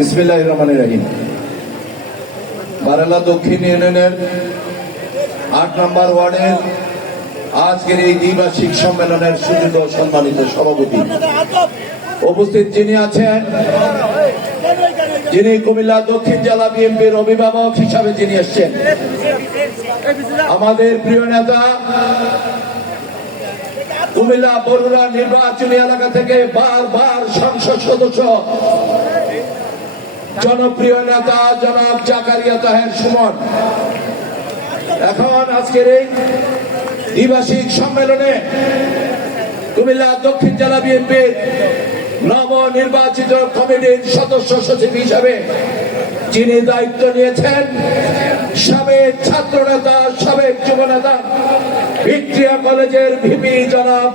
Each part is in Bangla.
বিসমিল্লাহির রহমানির রহিম। বারেলা দক্ষিণ ইউনিয়নের ৮ নম্বর ওয়ার্ডের আজকের এই দ্বিবার্ষিক সম্মেলনের সুযোগ্য সম্মানিত সভাপতি উপস্থিত যিনি আছেন, যিনি কুমিল্লা দক্ষিণ জেলা বিএনপির অভিভাবক হিসাবে যিনি এসছেন, আমাদের প্রিয় নেতা, কুমিল্লা বরুড়া নির্বাচনী এলাকা থেকে বারবার সংসদ সদস্য, জনপ্রিয় নেতা জনাব জাকারিয়া তাহের সুমন, এখন আজকের এই দ্বিবার্ষিক সম্মেলনে কুমিল্লা দক্ষিণ জেলা বিএনপির নবনির্বাচিত কমিটির সদস্য সচিব হিসাবে যিনি দায়িত্ব নিয়েছেন, সাবেক ছাত্র নেতা, সাবেক যুব নেতা, ভিক্টোরিয়া কলেজের ভিপি জনাব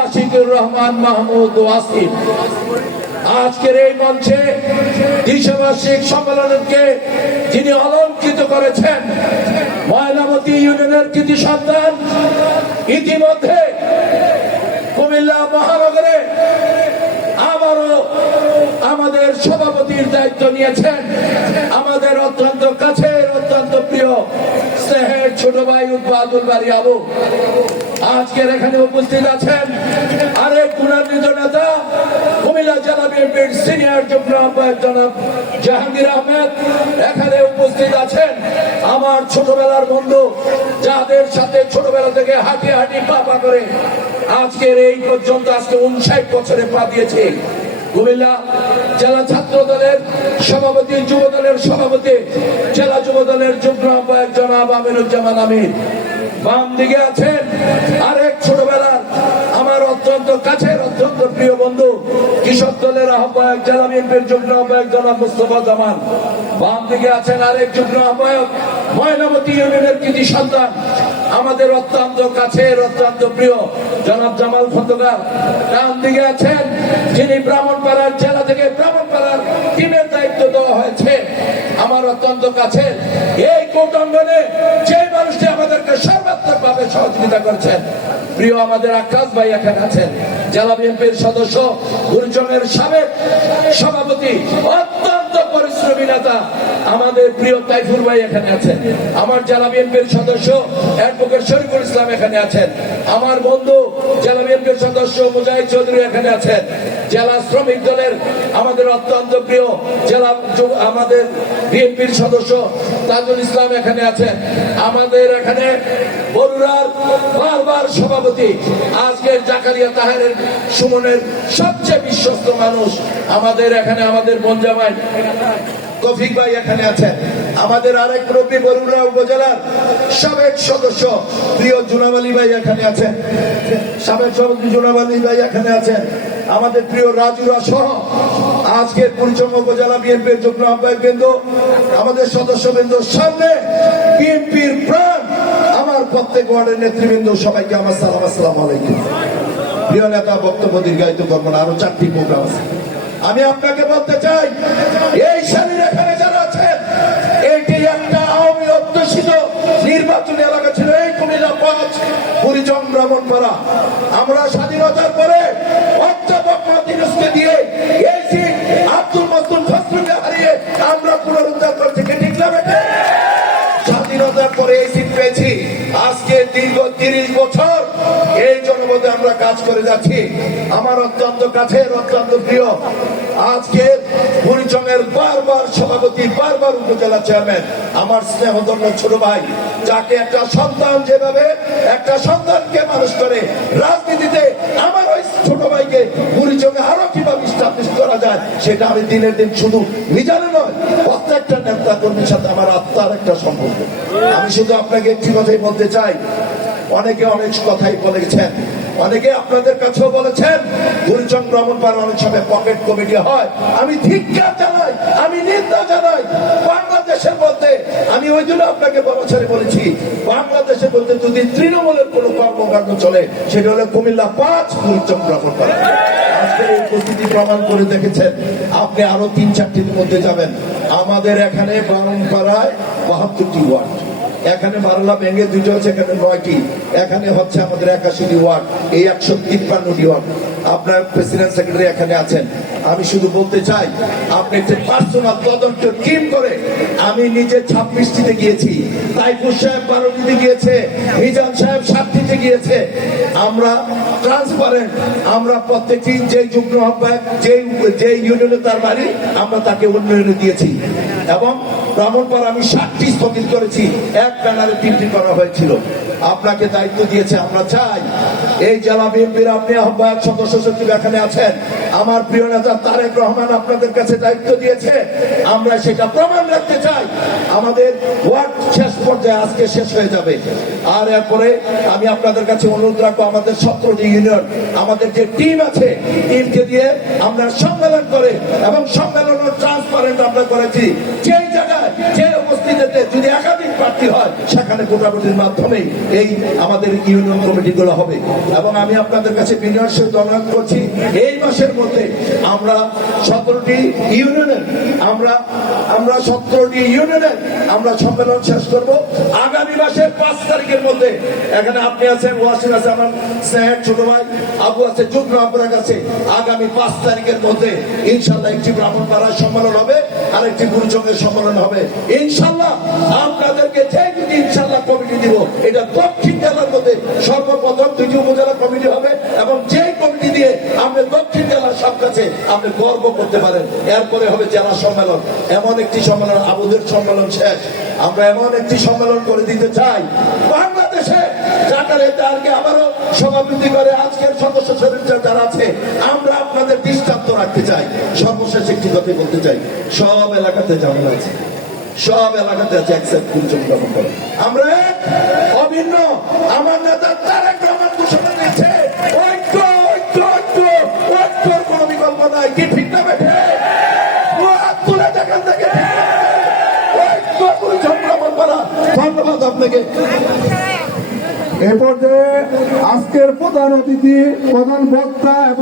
আশিকুর রহমান মাহমুদ ওয়াসিম, আজকের এই মঞ্চে দ্বিবার্ষিক সম্মেলনকে যিনি অলঙ্কৃত করেছেন, ময়নামতি ইউনিয়নের কৃতি সন্তান, ইতিমধ্যে কুমিল্লা মহানগরে আবারও আমাদের সভাপতির দায়িত্ব নিয়েছেন, আমাদের অত্যন্ত কাছের, অত্যন্ত প্রিয় স্নেহের ছোট ভাই উৎপাদুল বাড়ি আবু। আজকের এখানে উপস্থিত আছেন আরেক গুণান্বিত নেতা, কুমিল্লা জেলা বিএনপির সিনিয়র যুগ্ম আহ্বায়ক জনাব জাহাঙ্গীর আহমেদ। এখানে উপস্থিত আছেন আমার ছোটবেলার বন্ধু, যাদের সাথে ছোটবেলা থেকে হাঁটি হাঁটি পা করে আজকের এই পর্যন্ত আজকে 59 বছরে পা দিয়েছে, কুমিল্লা জেলা ছাত্র দলের সভাপতি, যুব দলের সভাপতি, জেলা যুব দলের যুগ্ম আহ্বায়ক জনাব আমিনুজ্জামান আমির। বাম দিকে আছেন আরেক ছোটবেলার আমার অত্যন্ত কাছের, অত্যন্ত প্রিয় বন্ধু, কৃষক দলের আহ্বায়ক, জেলা বিএনপির যুগ্ম আহ্বায়ক জনাব মুস্তফা জামান। বাম দিকে আছেন আরেক যুগ্ম আহ্বায়ক, ময়নামতি ইউনিয়নের কৃতি সন্তান, আমাদের অত্যন্ত কাছের, অত্যন্ত প্রিয় জনাব জামাল খন্দকার। ডান দিকে আছেন যিনি ব্রাহ্মণপাড়ার জেলা থেকে ব্রাহ্মণপাড়ার টিমের দায়িত্ব দেওয়া হয়েছে, আমার অত্যন্ত কাছের এই কোর্ট অঙ্গনে যে মানুষটি আমাদেরকে সর্বাত্মক ভাবে সহযোগিতা করছেন, প্রিয় আমাদের আকাশ ভাই এখানে আছেন, জেলা বিএনপির সদস্য, গুরুজনের সাবেক সভাপতি, অত্যন্ত পরিশ্রমী নেতা আমাদের প্রিয় তাইফুর ভাই এখানে আছেন, আমার জেলা বিএনপির সদস্য অ্যাডভোকেট শরীফুল ইসলাম এখানে আছেন, আমার বন্ধু জেলা বিএনপির সদস্য মুজাহিদ চৌধুরী এখানে আছেন, জেলা শ্রমিক দলের আমাদের অত্যন্ত প্রিয় জেলা আমাদের বিএনপির সদস্য তাজুল ইসলাম এখানে আছেন, আমাদের এখানে বরুড়ার বারবার সভাপতি, আজকের জাকারিয়া তাহের সুমনের সবচেয়ে বিশ্বস্ত মানুষ আমাদের এখানে, আমাদের বনজামাই তৌফিক ভাই এখানে আছেন, আমাদের আরেক মুরব্বী বরুড়া উপজেলার সাবেক সদস্য প্রিয় জুনাব আলী ভাই এখানে আছেন, সাবেক সভাপতি জুনাব আলী ভাই এখানে আছেন, আমাদের প্রিয় রাজুরা সহ আজকের পরিচম উপজেলা বিএনপির যুগ্ম আহ্বায়ক বৃন্দ, আমাদের সদস্যবৃন্দ, সামনে বিএনপির প্রাণ আমার প্রত্যেক ওয়ার্ডের নেতৃবৃন্দ, সবাইকে আমার সালাম, আসসালামু আলাইকুম। প্রিয় নেতা, বক্তব্য দীর্ঘায়িত করবো না, আরো 4টি প্রোগ্রাম আছে। আমি আপনাকে বলতে চাই, এই সারির এখানে যারা আছেন, এটি একটা আওয়ামী অধ্যুষিত নির্বাচনী এলাকা ছিল, এই কুমিল্লা 5 পরিচম ব্রাহ্মণপাড়া। আমরা স্বাধীনতার পরে অধ্যাপক মাহদিনুসকে দিয়ে এই সিট আব্দুল মসলুম ফজলুলকে হারিয়ে আমরা পুনরুদ্ধার করতে, ঠিক না বেটা? স্বাধীনতার পরে এই সিট পেয়েছি, আজকে দীর্ঘ 30 বছর এই জনপদে আমরা কাজ করে যাচ্ছি। আমার অত্যন্ত কাছের, অত্যন্ত প্রিয় আজকে পরিচমের বারবার সভাপতি, বারবার উপজেলা চেয়ারম্যান, আমার স্নেহধন্য ছোট ভাই, যাকে একটা সন্তান যেভাবে একটা সন্তানকে মানুষ করে, রাজনীতিতে আমার ওই ছোট ভাইকে পরিচমে আরো কিভাবে স্টাবলিশ করা যায়, সেটা আমি দিনের দিন শুধু মিজানে নয়, প্রত্যেকটা নেতা কর্মীর সাথে আমার আত্মার একটা সম্পর্ক। আমি শুধু আপনাকে একটি কথাই বলতে চাই, অনেকে অনেক কথাই বলেছেন, অনেকে আপনাদের কাছেও বলেছেন গুরুচন ব্রাহ্মণপাড়া অনেক সময় পকেট কমিটি হয়। আমি ধিক্কার জানাই, আমি নিন্দা জানাই। বাংলাদেশের মধ্যে আমি ওই জন্য আপনাকে বছরে বলেছি, বাংলাদেশের মধ্যে যদি তৃণমূলের কোনো কর্মকাণ্ড চলে, সেটা হলো কুমিল্লা 5 গুরুচন ব্রাহ্মণপাড়া। আজকের এই উপস্থিতি প্রমাণ করে দেখেছেন। আপনি আরো 3-4টির মধ্যে যাবেন, আমাদের এখানে ব্রাহ্মণপাড়ায় 72টি ওয়ার্ড, এখানে বারলা ভেঙে দুটো হচ্ছে, এখানে 9টি, এখানে হচ্ছে আমাদের 81টি ওয়ার্ড, এই 153টি ওয়ার্ড। আপনার প্রেসিডেন্ট সেক্রেটারি এখানে আছেন। আমি শুধু বলতে চাই, আপনি একটি পার্সোনাল তদন্ত টিম করে, আমি নিজে 26টিতে গিয়েছি, তাইফুর সাহেব 12টিতে গিয়েছে, মিজান সাহেব 7টিতে গিয়েছে। আমরা ট্রান্সপারেন্ট, আমরা প্রত্যেকটি যে যুগ্ম আহ্বায়ক যে ইউনিয়নে তার বাড়ি, আমরা তাকে উন্নয়নে দিয়েছি। এবং ব্রাহ্মণপাড়া আমি 7টি স্থগিত করেছি, এক ব্যানারে 3টি করা হয়েছিল। আপনাকে দায়িত্ব দিয়েছে। আমরা চাই এই জেলা বিএনপির আপনি আহ্বায়ক সদস্য সচিব এখানে আছেন, আমার প্রিয় নেতা তারেক রহমান আপনাদের কাছে দায়িত্ব দিয়েছে, আমরা সেটা প্রমাণ রাখতে চাই। আমাদের ওয়ার্ড শেষ পর্যায়ে আজকে শেষ হয়ে যাবে। আর এরপরে আমি আপনাদের কাছে অনুরোধ রাখবো, আমাদের 17টি ইউনিয়ন, আমাদের যে টিম আছে, টিমকে দিয়ে আমরা সম্মেলন করে, এবং সম্মেলন ট্রান্সপারেন্ট আমরা করেছি। যেই জায়গায় যে উপস্থিতিতে যদি একাধিক প্রার্থী হয়, সেখানে ভোটাভুটির মাধ্যমে এই আমাদের ইউনিয়ন কমিটিগুলো হবে। এবং আমি আপনাদের কাছে বিনয়ের সহিত অনুরোধ করছি, এই মাসের মধ্যে আমরা 17টি ইউনিয়নের আমরা সম্মেলন শেষ করব। আগামী মাসের 5 তারিখের মধ্যে এখানে আপনি আছেন, ওয়াসিম আছে, আমার স্নেহের ছোট ভাই আবু আছে, যুগ্ম আহ্বায়ক আছে। আগামী 5 তারিখের মধ্যে ইনশাল্লাহ একটি ব্রাহ্মণপাড়ার সম্মেলন হবে, আর একটি গুরুচঙ্গের সম্মেলন হবে। ইনশাল্লাহ আপনাদেরকে যে যদি ইনশাল্লাহ কমিটি দিব, এটা দক্ষিণ জেলার মধ্যে সর্বপ্রথম 2টি উপজেলা কমিটি হবে, এবং যে কমিটি দিয়ে আপনি দক্ষিণ জেলার সব কাছে আপনি গর্ব করতে পারেন। এরপরে হবে জেলা সম্মেলন, এমন একটি সম্মেলন, আবুদের সম্মেলন শেষ, আমরা এমন একটি সম্মেলন করে দিতে চাই বাংলাদেশে, যাতে তারকে আবারও সভাপতি করে আজকের সদস্য সদস্য যারা আছে, আমরা আপনাদের দৃষ্টান্ত রাখতে চাই। সর্বশেষ একটি কথা বলতে চাই, সব এলাকাতে ঝামেলা আছে, সব এলাকাতে আছে, অ্যাকসেপ্ট করে আমরা এক অভিন্ন। আমার নেতা তারেক রহমান ঘোষণা দিচ্ছে, ঐক্য ঐক্য ঐক্য, ঐক্যর কোন বিকল্প নাই। কি ঠিক না বেঠে? তুলে দেখেন থেকে ঐক্য করা। ধন্যবাদ আপনাকে। এ পর্যায়ে আজকের প্রধান অতিথি, প্রধান বক্তা এবং